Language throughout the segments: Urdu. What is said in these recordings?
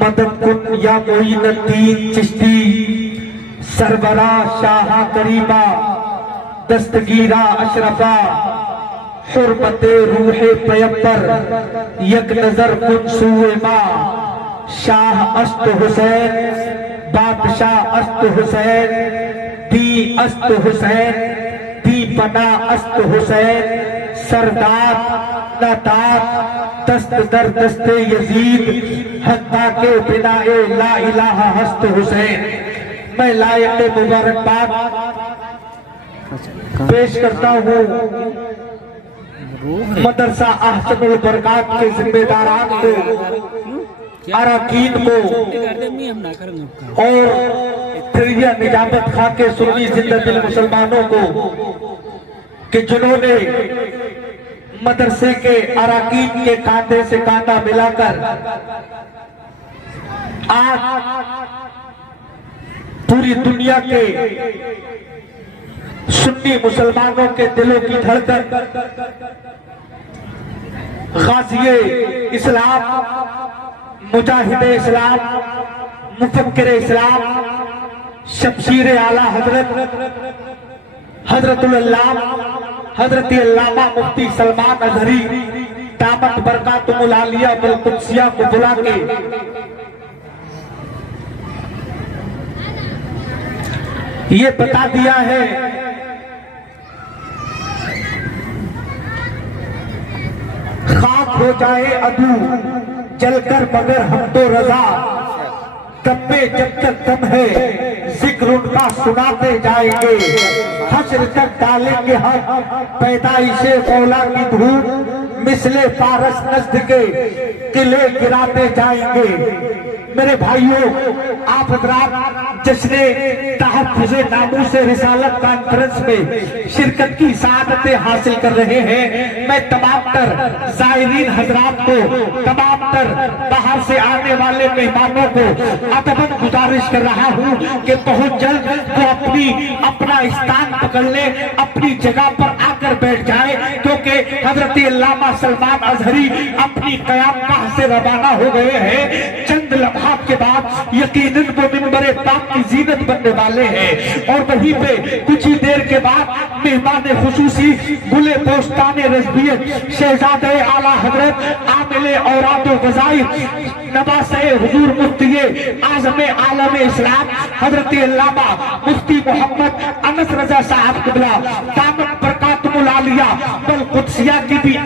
مدد کن یا معین الدین چشتی، سربراہ شاہ قریبا دستگیرہ اشرفا، حرمت روح پیمبر یک نظر کن سوئے ماں، شاہ است حسین بادشاہ است حسین، دی است حسین دی پناہ است حسین، سردار نادات دست در دست یزید، حتیٰ کے بنا لا الہ ہست حسین۔ میں لائق مبارکباد پیش کرتا ہوں مدرسہ احسن البرکات کے ذمہ داران کو، اراکین کو اور تریہ نجابت خاک سنی زندہ دل مسلمانوں کو کہ جنہوں نے مدرسے کے اراکین کے کاندھے سے کاندھا ملا کر آج پوری دنیا کے سنی مسلمانوں کے دلوں کی دھڑکن، غازی اسلام، مجاہد اسلام، مفکر اسلام، شمشیر اعلیٰ حضرت العلامہ حضرت علامہ مفتی سلمان ازہری دامت برکاتہم العالیہ بالقدسیہ کو بلا کے یہ بتا دیا ہے خاک ہو جائے عدو جل کر مگر ہم تو رضا، دم میں جب تک دم ہے ذکر ان کا سناتے جائیں گے، حشر تک ڈالیں گے ہم پیدائش مولا کی دھوم، مثل فارس نزد کے قلعے گراتے جائیں گے۔ میرے بھائیوں، آپ حضرات جشن تحفظ ناموس رسالت کانفرنس میں شرکت کی سعادتیں حاصل کر رہے ہیں۔ میں تمام تر زائرین حضرات کو، تمام تر باہر سے آنے والے مہمانوں کو ادباً گزارش کر رہا ہوں کہ بہت جلد وہ اپنا استان پکڑ لیں، اپنی جگہ پر آ کر بیٹھ جائے، کیونکہ حضرت علامہ سلمان ازہری اپنی قیام گاہ سے روانہ ہو گئے ہیں۔ چند لمحات کے بعد یقیناً وہ منبر پاک کی زینت بننے والے ہیں، اور وہیں پہ کچھ ہی دیر کے بعد مہمان خصوصی گل پوستان رضویت شہزادہ اعلیٰ حضرت عامل اوراد و وظائف نواسہ حضور مفتی اعظم عالم اسلام حضرت علامہ مفتی محمد انس رضا صاحب قبلہ دامت برکاتہم العالیہ بالقدسیہ کی بھی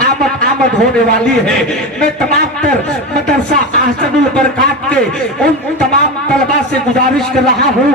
آمد ہونے والی ہے۔ میں تمام تر مدرسہ احسن البرکات کے ان تمام طلبہ سے گزارش کر رہا ہوں،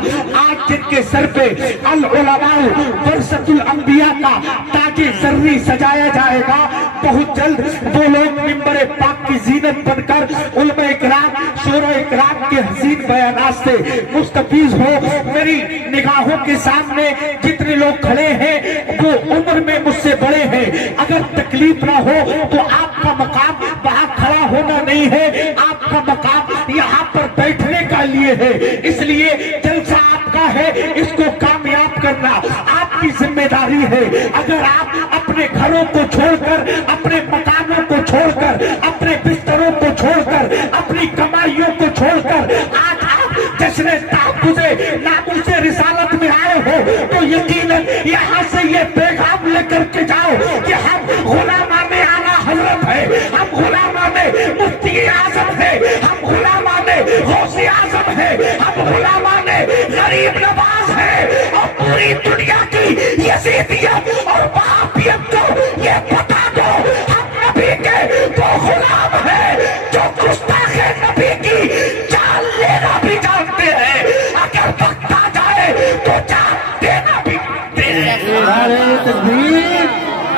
آج جن کے سر پہ العلماء ورثۃ الانبیاء کا تاج زرعی سجایا جائے گا، بہت جلد وہ لوگ منبر پاک کی زینت بن کر علماء اکرام، شورا اکرام کے حسین بیانات سے مستفیض ہو۔ میری نگاہوں کے سامنے جتنے لوگ کھڑے ہیں وہ عمر میں مجھ سے بڑے ہیں، اگر تکلیف نہ ہو تو آپ کا مقام وہاں کھڑا ہونا نہیں ہے، آپ کا مقام یہاں پر بیٹھنے کا لیے ہے، اس لیے جلسہ آپ کا ہے، اس کو کامیاب کرنا آپ کی ذمہ داری ہے۔ اگر آپ اپنے گھروں کو چھوڑ کر، اپنے مکانوں کو چھوڑ کر، اپنے بستروں کو چھوڑ کر، اپنی کمائیوں کو چھوڑ کر آج آپ جشن تحفظ ناموس رسالت میں آئے ہو تو یقیناً یہاں سے یہ پیغام لے کر کے جاؤ کہ ہم غلامان اعلیٰ حضرت ہیں، ہم غلامان مفتی اعظم ہیں، ہم غلامان غوث اعظم ہیں، ہم غلامان غریب نواز ہیں، اور پوری دنیا کی یزیدیت اور وہابیت کو یہ بتا دو ہم نبی کے وہ غلام ہیں جو گستاخ نبی کی جان لینا بھی جانتے ہیں، اگر وقت آ جائے تو جان دینا بھی جانتے ہیں۔ نعرہ تکبیر،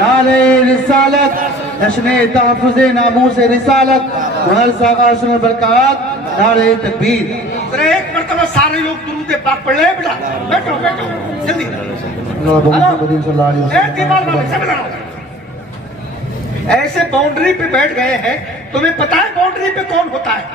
نعرہ رسالت، جشن تحفظ ناموس رسالت، مدرسہ احسن البرکات، نعرہ تکبیر۔ ایک مرتبہ سارے لوگ درود پاک پڑھ لیں، بیٹا بیٹھو بیٹھو جلدی۔ ایسے باؤنڈری پہ بیٹھ گئے ہیں، تمہیں پتا ہے باؤنڈری پہ کون ہوتا ہے؟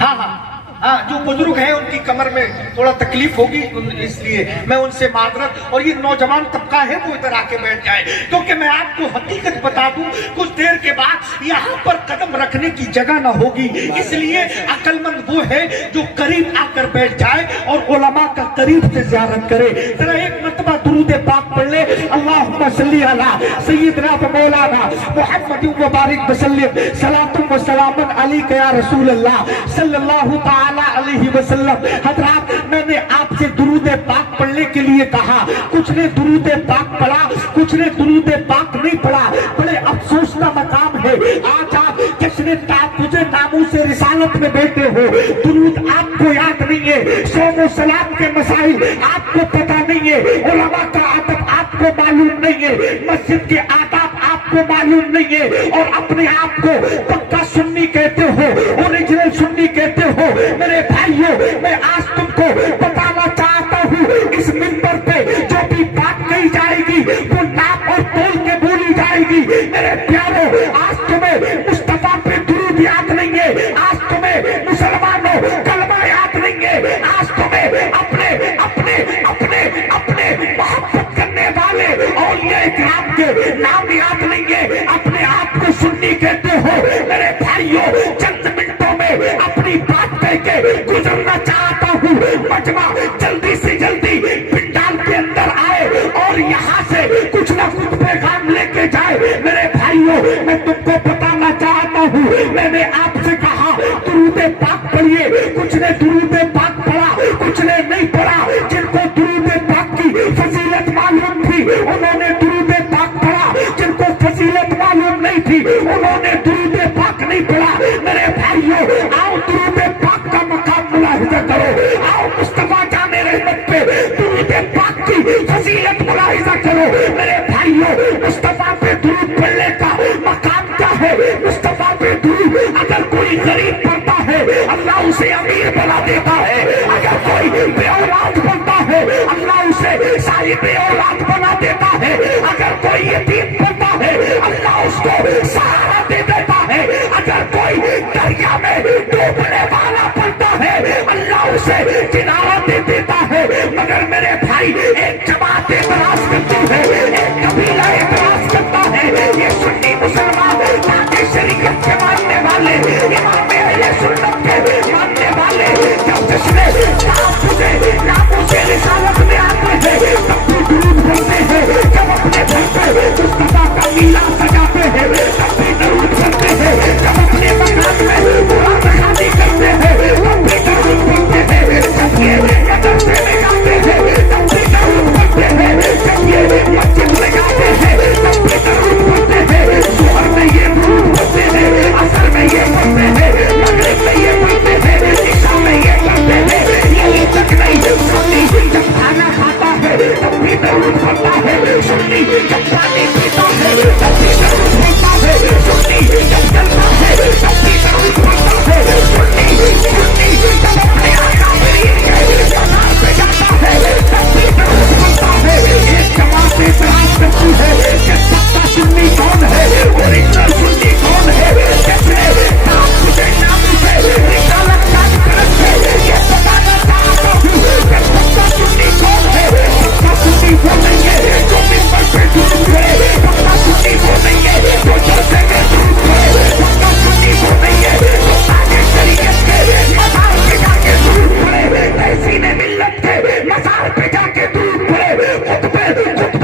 ہاں ہاں، ہاں جو بزرگ ہیں ان کی کمر میں تھوڑا تکلیف ہوگی، اس لیے میں ان سے معذرت، اور یہ نوجوان طبقہ ہے وہ ادھر آ کے بیٹھ جائے، کیونکہ میں آپ کو حقیقت بتا دوں کچھ دیر کے بعد یہاں پر قدم رکھنے کی جگہ نہ ہوگی، اس لیے عقل مند وہ ہے جو قریب آ کر بیٹھ جائے اور علماء کا قریب سے زیارت کرے۔ ذرا ایک مرتبہ درود پاک پڑھ لے، اللہم صلی علی سیدنا و مولانا محمد و بارک وسلم، صلاۃ و سلام علیک یا رسول اللہ صلی اللہ تعالی علیہ وسلم۔ حضرات میں نے آپ سے درود پاک پڑھنے کے لیے کہا، کچھ نے درود پاک پڑھا، کچھ نے درود پاک نہیں پڑھا، بڑے افسوس کا مقام ہے آج آپ جشن تحفظ ناموس رسالت میں بیٹھے ہو، درود آپ کو یاد نہیں ہے، صوم و صلات کے مسائل آپ کو پتہ نہیں ہے، علماء کا ادب آپ کو معلوم نہیں ہے، مسجد کے آداب آپ کو معلوم نہیں ہے، اور اپنے آپ کو پکا سنی کہتے ہو، اوریجنل سنی کہتے ہو۔ میرے بھائیوں میں آج تم کو بتانا چاہتا ہوں، اس منبر پہ جو بھی بات کہی جائے گی وہ ناپ اور تول کے بولی جائے گی۔ میرے پیاروں آج تمہیں مصطفیٰ پہ درود یاد نہیں ہے، آج تمہیں مسلمانوں کلمہ یاد نہیں ہے، آج تمہیں اپنے اپنے اپنے اپنے محبت کرنے والے اولیاء کرام کے نام یاد نہیں ہے، اپنے آپ کو سنی کہتے ہو۔ میرے بھائیوں چند منٹوں میں اپنی بات کہہ کے گزرنا چاہتا ہوں، مجمع جلدی سے جلدی پنڈال کے اندر آئے اور یہاں سے کچھ نہ کچھ پیغام لے کے جائے۔ میرے بھائیوں میں تم کو بتانا چاہتا ہوں، میں نے آپ سے کہا درود پاک پڑھیے، کچھ نے درود پاک پڑھا، کچھ نے نہیں پڑھا، جن کو درود پاک کی فضیلت معلوم تھی انہوں نے درود پاک پڑھا، جن کو فضیلت معلوم نہیں تھی انہوں نے درود پاک نہیں پڑھا۔ میرے بھائیوں آؤ درود پاک کا مقام ملاحظہ کرو، آؤ مصطفیٰ جان رحمت پہ درود پاک کی فضیلت ملاحظہ کرو۔ میرے بھائیوں مصطفیٰ پہ درود پڑھنے کا مقام کیا ہے؟ مصطفیٰ پہ درود اگر کوئی غریب پڑھتا ہے اللہ اسے امیر بنا دیتا ہے، اگر کوئی بے اولاد پڑھتا ہے اللہ اسے صاحب اولاد بنا دیتا ہے، اگر کوئی یتیم پڑھتا ہے اللہ اس کو سہارا دے دیتا ہے، اگر کوئی دریا میں ڈوبنے والا پڑھتا ہے اللہ اسے کنارہ دے دیتا ہے۔ مگر میرے بھائی ایک جماعت اعتراض کرتی ہے، ایک قبیلہ اعتراض کرتا ہے، یہ سنی مسلمان تاکہ شریعت کے ماننے والے، امام اہل سنت کے ماننے والے جب جشن تحفظ ناموس رسالت میں آتے ہیں تب بھی درود پڑھتے ہیں، جب اپنے گھر پہ مصطفیٰ کا میلاد سجاتے ہیں تب بھی درود پڑھتے ہیں، جب اپنے مکان میں قرآن خوانی کرتے ہیں تب بھی درود پڑھتے ہیں، جب یہ مدرسے میں جاتے ہیں تب بھی درود پڑھتے ہیں، جب یہ مسجد میں جاتے ہیں تب بھی درود پڑھتے ہیں، ظہر میں یہ درود پڑھتے ہیں، عصر میں یہ پڑھتے ہیں، مغرب میں یہ پڑھتے ہیں، عشاء میں یہ پڑھتے ہیں۔ یہی تک نہیں، سنی جب کھانا کھاتا ہے تب بھی درود پڑھتا ہے، سنی جب پانی پیتا ہے تب بھی درود پڑھتا ہے، سنی جب چلتا ہے تب بھی درود پڑھتا ہے، سنی جب اپنے آقا فرید کے مزار پہ جاتا ہے تب بھی درود پڑھتا ہے۔ ایک جماعت اعتراض کرتی ہے کہ پکا سنی کون ہے، اوریجنل سنی کون ہے؟ جشن تحفظ ناموس رسالت کانفرنس سے یہ بتانا چاہتا ہوں کہ پکا سنی کون ہے۔ پکا سنی وہ نہیں ہے جو منبر پہ درود پڑھے، پکا سنی وہ نہیں ہے جو جلسے میں درود پڑھے، پکا سنی وہ نہیں ہے جو تاکہ شریعت کے مزار پہ جا کے درود پڑھے، تحسین ملت کے مزار پہ جا کے درود پڑھے، خطب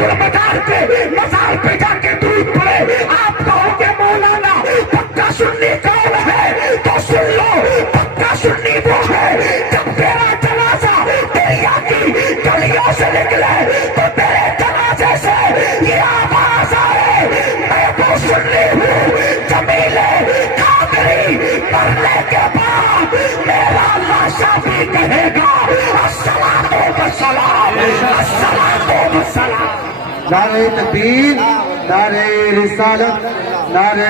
المزار کے مزار پہ جا کے درود پڑھے۔ آپ کہو گے مولانا پکا سنی کون ہے تو سن لو، پکا سنی وہ ہے جب تیرا جنازہ دریا کی گلیوں سے نکلے تو تیرے جنازے سے یہ آواز آئے میں وہ سنی ہوں جمیلے قادری مرنے کے بعد میرا لاشا بھی کہے گا السلام والسلام السلام والسلام۔ نعرہ تکبیر، نعرہ رسالت، نعرہ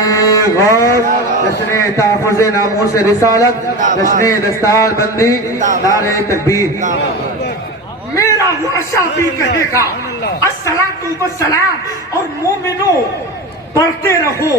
غوث، جشن تحفظ ناموس رسالت، جشن دستار بندی، نعرہ تکبیر۔ میرا لاشا بھی کہے گا الصلاۃ والسلام، اور مومنوں پڑھتے رہو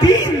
3